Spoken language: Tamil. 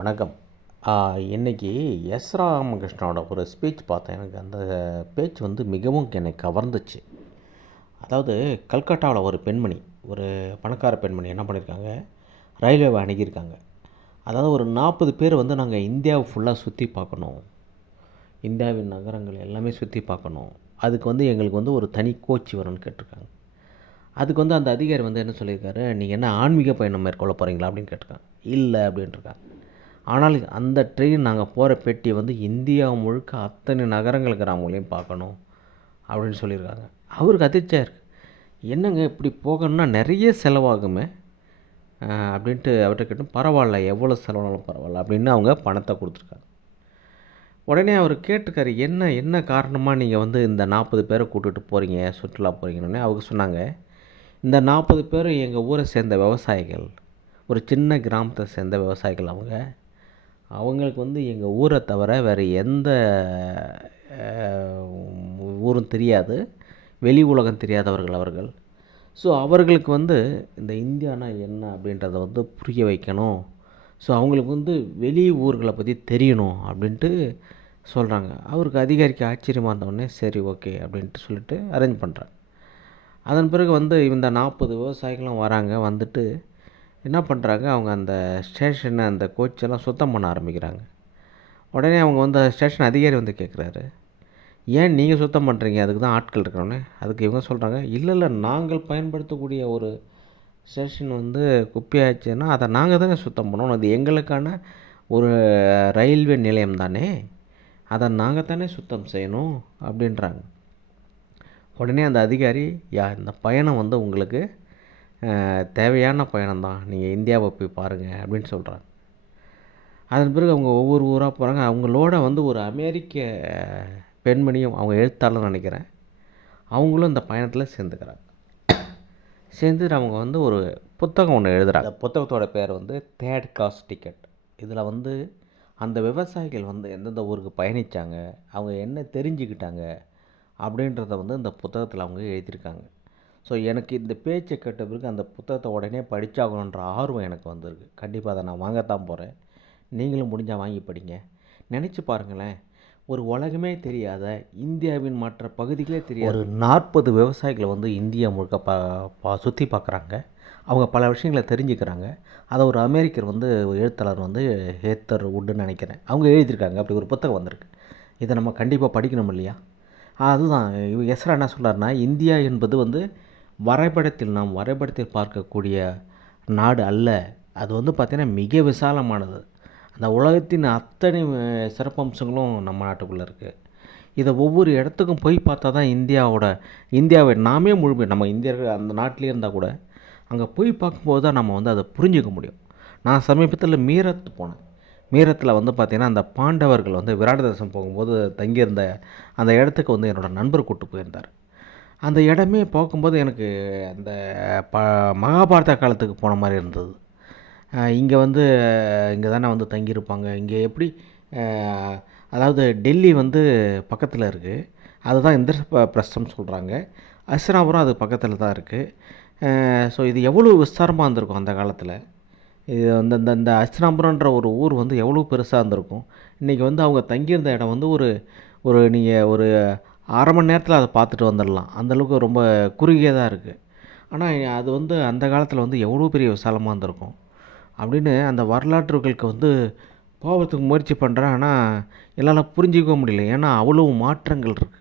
வணக்கம். இன்றைக்கி இன்னைக்கு எஸ். ராமகிருஷ்ணனோட ஒரு ஸ்பீச் பார்த்தேன். எனக்கு அந்த பேச்சு வந்து மிகவும் என்னை கவர்ந்துச்சு. அதாவது கல்கட்டாவில் ஒரு பெண்மணி ஒரு பணக்கார பெண்மணி என்ன பண்ணியிருக்காங்க? ரயில்வேவை அணுகியிருக்காங்க. அதாவது ஒரு நாற்பது பேர் வந்து நாங்கள் இந்தியாவை ஃபுல்லாக சுற்றி பார்க்கணும். இந்தியாவின் நகரங்கள் எல்லாமே சுற்றி பார்க்கணும். அதுக்கு வந்து எங்களுக்கு வந்து ஒரு தனி கோச் வரும்னு கேட்டிருக்காங்க. அதுக்கு வந்து அந்த அதிகாரி வந்து என்ன சொல்லியிருக்காரு? நீங்கள் என்ன ஆன்மீக பயணம் மேற்கொள்ள போகிறீங்களா அப்படின்னு கேட்டிருக்காங்க. இல்லை அப்படின்ட்டுருக்காங்க ஆனால் அந்த ட்ரெயின் நாங்கள் போகிற பெட்டி வந்து இந்தியா முழுக்க அத்தனை நகரங்கள் கிராமங்களையும் பார்க்கணும் அப்படின்னு சொல்லியிருக்காங்க. அவருக்கு அதிர்ச்சியாக என்னங்க இப்படி போகணும்னா நிறைய செலவாகுமே? அப்படின்ட்டு அவர்கிட்ட கேட்டோம் பரவாயில்ல எவ்வளோ செலவானாலும் பரவாயில்ல அப்படின்னு அவங்க பணத்தை கொடுத்துருக்காங்க. உடனே அவர் கேட்டுக்காரு என்ன என்ன காரணமாக நீங்கள் வந்து இந்த நாற்பது பேரை கூட்டுகிட்டு போகிறீங்க சுற்றுலா போகிறீங்கன்னு அவங்க சொன்னாங்க இந்த நாற்பது பேரும் எங்கள் ஊரை சேர்ந்த விவசாயிகள் ஒரு சின்ன கிராமத்தை சேர்ந்த விவசாயிகள் அவங்க அவங்களுக்கு வந்து எங்கள் ஊரை தவிர வேறு எந்த ஊரும் தெரியாது. வெளி உலகம் தெரியாதவர்கள் அவர்கள். ஸோ அவர்களுக்கு வந்து இந்த இந்தியானா என்ன அப்படின்றத வந்து புரிய வைக்கணும். ஸோ அவங்களுக்கு வந்து வெளி ஊர்களை பற்றி தெரியணும் அப்படின்ட்டு சொல்கிறாங்க அவருக்கு அதிகாரிக்கு ஆச்சரியமாக இருந்தவுடனே சரி ஓகே அப்படின்ட்டு சொல்லிட்டு அரேஞ்ச் பண்ணுறாங்க அதன் பிறகு வந்து இந்த நாற்பது விவசாயிகளும் வராங்க. வந்துட்டு என்ன பண்ணுறாங்க? அவங்க அந்த ஸ்டேஷனை அந்த கோச்செல்லாம் சுத்தம் பண்ண ஆரம்பிக்கிறாங்க. உடனே அவங்க வந்து ஸ்டேஷன் அதிகாரி வந்து கேட்குறாரு. ஏன் நீங்கள் சுத்தம் பண்ணுறீங்க அதுக்கு தான் ஆட்கள் இருக்கிறோன்னே அதுக்கு இவங்க சொல்கிறாங்க இல்லை இல்லை நாங்கள் பயன்படுத்தக்கூடிய ஒரு ஸ்டேஷன் வந்து குப்பையாச்சுன்னா அதை நாங்கள் தானே சுத்தம் பண்ணணும். அது எங்களுக்கான ஒரு ரயில்வே நிலையம் தானே. அதை நாங்கள் தானே சுத்தம் செய்யணும் அப்படின்றாங்க. உடனே அந்த அதிகாரி யா இந்த பயணம் வந்து உங்களுக்கு தேவையான பயணம்தான். நீங்கள் இந்தியாவை போய் பாருங்கள் அப்படின்னு சொல்கிறாங்க அதன் பிறகு அவங்க ஒவ்வொரு ஊராக போகிறாங்க அவங்களோட வந்து ஒரு அமெரிக்க பெண்மணியும் அவங்க எழுத்தாளர் நினைக்கிறேன். அவங்களும் இந்த பயணத்தில் சேர்ந்துக்கிறாங்க. சேர்ந்து அவங்க வந்து ஒரு புத்தகம் ஒன்று எழுதுகிறாங்க புத்தகத்தோட பேர் வந்து தேர்ட் காஸ்ட் டிக்கெட் இதில் வந்து அந்த விவசாயிகள் வந்து எந்தெந்த ஊருக்கு பயணித்தாங்க அவங்க என்ன தெரிஞ்சுக்கிட்டாங்க அப்படின்றத வந்து இந்த புத்தகத்தில் அவங்க எழுதியிருக்காங்க. ஸோ எனக்கு இந்த பேச்சை கேட்ட பிறகு அந்த புத்தகத்தை உடனே படித்தாகணுன்ற ஆர்வம் எனக்கு வந்திருக்கு. கண்டிப்பாக அதை நான் வாங்கத்தான் போகிறேன் நீங்களும் முடிஞ்சால் வாங்கி படிங்க. நினச்சி பாருங்களேன் ஒரு உலகமே தெரியாத இந்தியாவின் மற்ற பகுதிகளே தெரியாத ஒரு நாற்பது விவசாயிகளை வந்து இந்தியா முழுக்க பா பா சுற்றி பார்க்குறாங்க அவங்க பல விஷயங்களை தெரிஞ்சுக்கிறாங்க. அதை ஒரு அமெரிக்கர் வந்து ஒரு எழுத்தாளர் வந்து ஹேத்தர் உட்டுன்னு நினைக்கிறேன். அவங்க எழுதியிருக்காங்க. அப்படி ஒரு புத்தகம் வந்திருக்கு. இதை நம்ம கண்டிப்பாக படிக்கணும் இல்லையா? அதுதான். இவ எஸ்ரா என்ன சொல்கிறாருன்னா இந்தியா என்பது வந்து வரைபடத்தில் நாம் வரைபடத்தில் பார்க்கக்கூடிய நாடு அல்ல. அது வந்து பார்த்திங்கன்னா மிக விசாலமானது. அந்த உலகத்தின் அத்தனை சிறப்பம்சங்களும் நம்ம நாட்டுக்குள்ளே இருக்குது இதை ஒவ்வொரு இடத்துக்கும் போய் பார்த்தா தான் இந்தியாவோட இந்தியாவை நாமே முழுமை நம்ம இந்தியர்கள் அந்த நாட்டிலே இருந்தால் கூட அங்கே போய் பார்க்கும்போது தான் நம்ம வந்து அதை புரிஞ்சுக்க முடியும். நான் சமீபத்தில் மீரத் போனேன். மீரத்தில் வந்து பார்த்திங்கன்னா அந்த பாண்டவர்கள் வந்து விராட தேசம் போகும்போது தங்கியிருந்த அந்த இடத்துக்கு வந்து என்னோடய நண்பர் கூட்டு போயிருந்தார். அந்த இடமே பார்க்கும்போது எனக்கு அந்த ப மகாபாரத காலத்துக்கு போன மாதிரி இருந்தது. இங்கே வந்து இங்கே தானே வந்து தங்கியிருப்பாங்க. இங்கே எப்படி அதாவது டெல்லி வந்து பக்கத்தில் இருக்குது அதுதான் இந்திர பிரஸ்தம் சொல்கிறாங்க அஸ்ராபுரம் அது பக்கத்தில் தான் இருக்குது ஸோ இது எவ்வளோ விஸ்தாரமாக இருந்திருக்கும் அந்த காலத்தில்? இது வந்து இந்த இந்த அஸ்தினாபுரம்ன்ற ஒரு ஊர் வந்து எவ்வளோ பெருசாக இருந்திருக்கும்? இன்றைக்கி வந்து அவங்க தங்கியிருந்த இடம் வந்து ஒரு ஒரு நீங்கள் ஒரு அரை மணி நேரத்தில் அதை பார்த்துட்டு வந்துடலாம். அந்தளவுக்கு ரொம்ப குறுகியதாக இருக்குது ஆனால் அது வந்து அந்த காலத்தில் வந்து எவ்வளோ பெரிய விசாலமாக இருந்திருக்கும்? அப்படின்னு அந்த வரலாற்றுகளுக்கு வந்து போகிறதுக்கு முயற்சி பண்ணுறேன் ஆனால் என்னால் புரிஞ்சிக்க முடியல. ஏன்னா அவ்வளோ மாற்றங்கள் இருக்குது